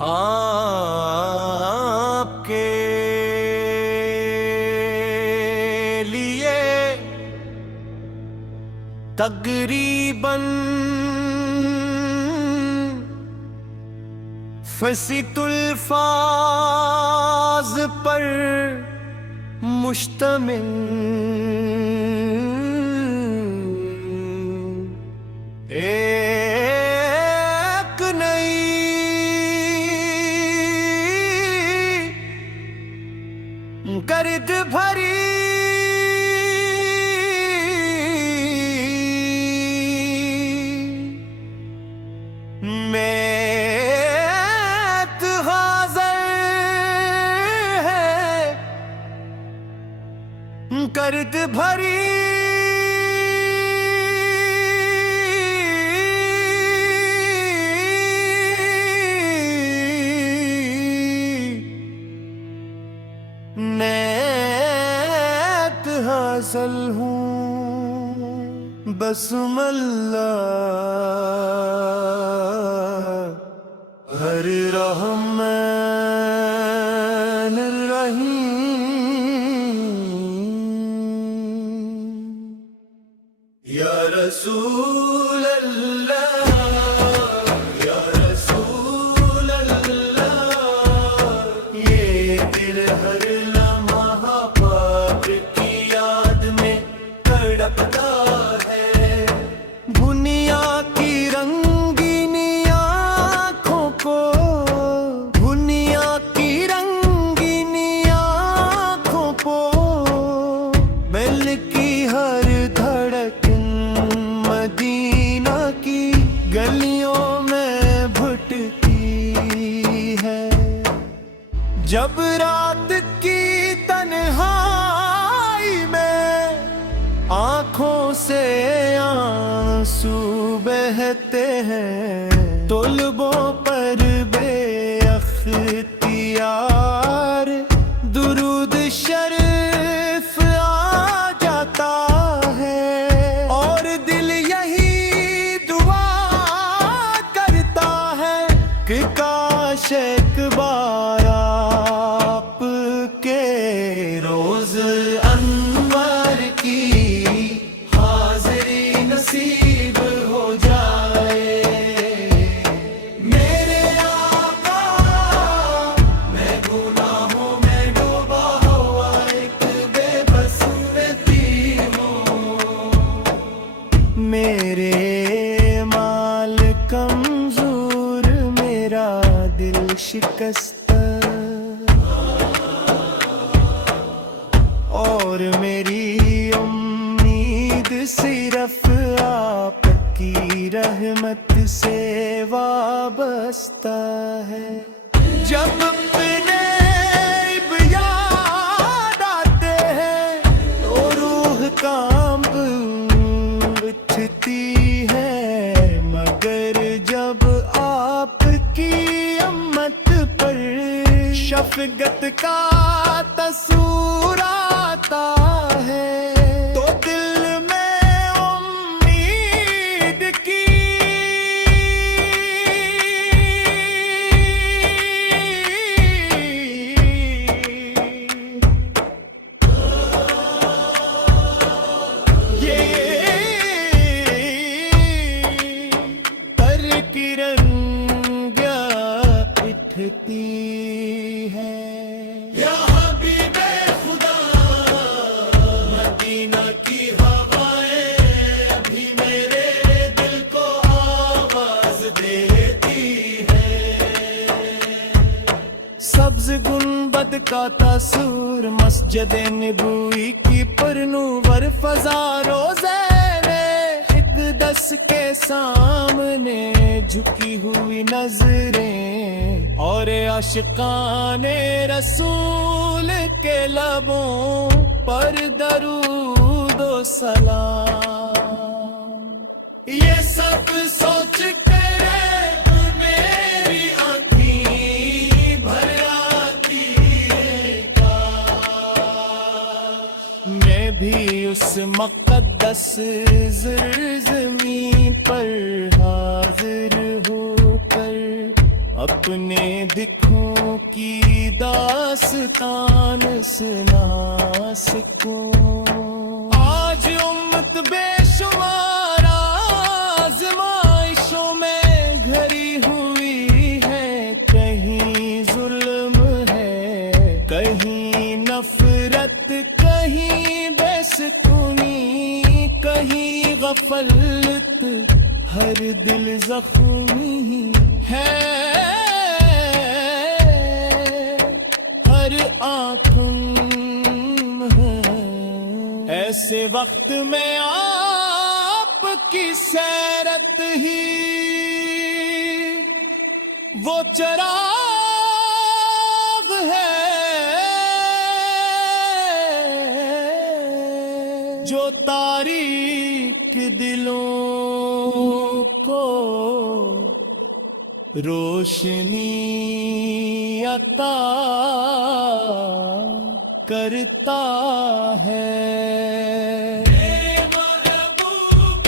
آپ کے لیے تقریباً فصیح الفاظ پر مشتمل ایک نئی گرد بھری گرد بھری نیت حاصل ہوں بسم اللہ ہر رحمن الرحیم یا رسول اللہ یا رسول اللہ یہ دل ہر لمحہ پاک کی یاد میں تڑپتا ہے دنیا کی رنگینی آنکھوں کو دنیا کی رنگینی آنکھوں کو مل کی ہر دھڑکن مدینہ کی گلیوں میں بھٹکی ہے جب رات کی تنہائی میں آنکھوں سے آنسو بہتے ہیں تو لبوں پر بے اختیار درود شریف آ جاتا ہے اور دل یہی دعا کرتا ہے کہ کاش ایک بار آپ کے روز انور کی حاضری نصیب ہو جائے میرے آقا میں گناہوں میں ڈوبا ہوا ایک بے بس یتیم ہوں میرے مال کمزور میرا دل شکستہ اور میری امید صرف آپ کی رحمت سے وابستہ ہے جب اپنے عیب یاد آتے ہیں تو روح کانپ اٹھتی ہے مگر جب آپ کی امت پر شفقت کا تصور آتا ہے تو دل میں امید کی تر کرن اٹھتی ہے یا حبیب خدا مدینہ کی ہوائیں ابھی میرے دل کو آواز دیتی ہے سبز گنبد کا تصور مسجد نبوی کی پرنور فضا روزے اقدس کے سامنے جھکی ہوئی نظریں اور عاشقان رسول کے لبوں پر درود و سلام یہ سب سوچ کر میری آنکھیں بھر آتی ہے میں بھی اس مقدس زمین پر حاضر ہو کر اپنے دکھوں کی داستان سنا سکوں. آج امت بے شمار آزمائشوں میں گھری ہوئی ہے. کہیں ظلم ہے، کہیں نفرت، کہیں بے سکونی، کہیں غفلت، ہر دل زخمی ہے، ہر آنکھ گم ہے. ایسے وقت میں آپ کی سیرت ہی وہ چراغ ہے جو تاریک دلوں کو روشنی عطا کرتا ہے. محبوب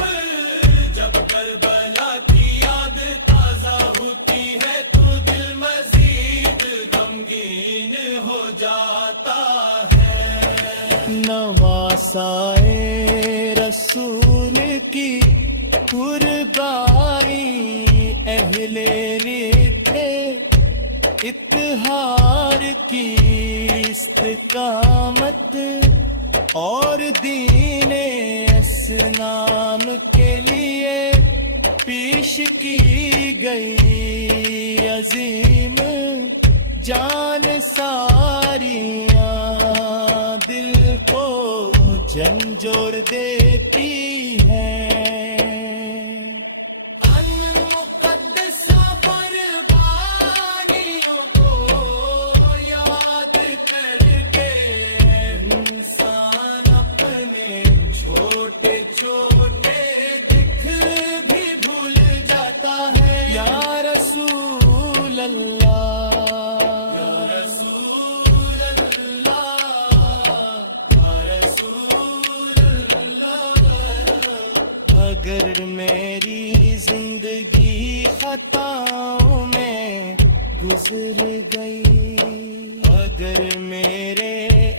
جب کربلا کی یاد تازہ ہوتی ہے تو دل مزید غمگین ہو جاتا ہے. نواسائے رسول کی قربانی اہل تھے اتحار کی استقامت اور دین اسلام کے لیے پیش کی گئی عظیم جان ساریاں دل کو جھنجھوڑ دیتی ہیں. اگر میری زندگی خطاؤں میں گزر گئی، اگر میرے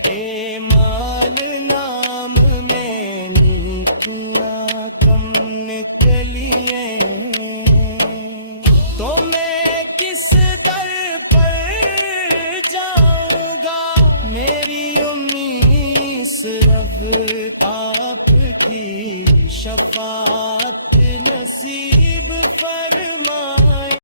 اعمال نام میں نیکیاں کم نکلی ہیں، تو میں کس در پر جاؤں گا؟ میری امید صرف آپ کی شفاعت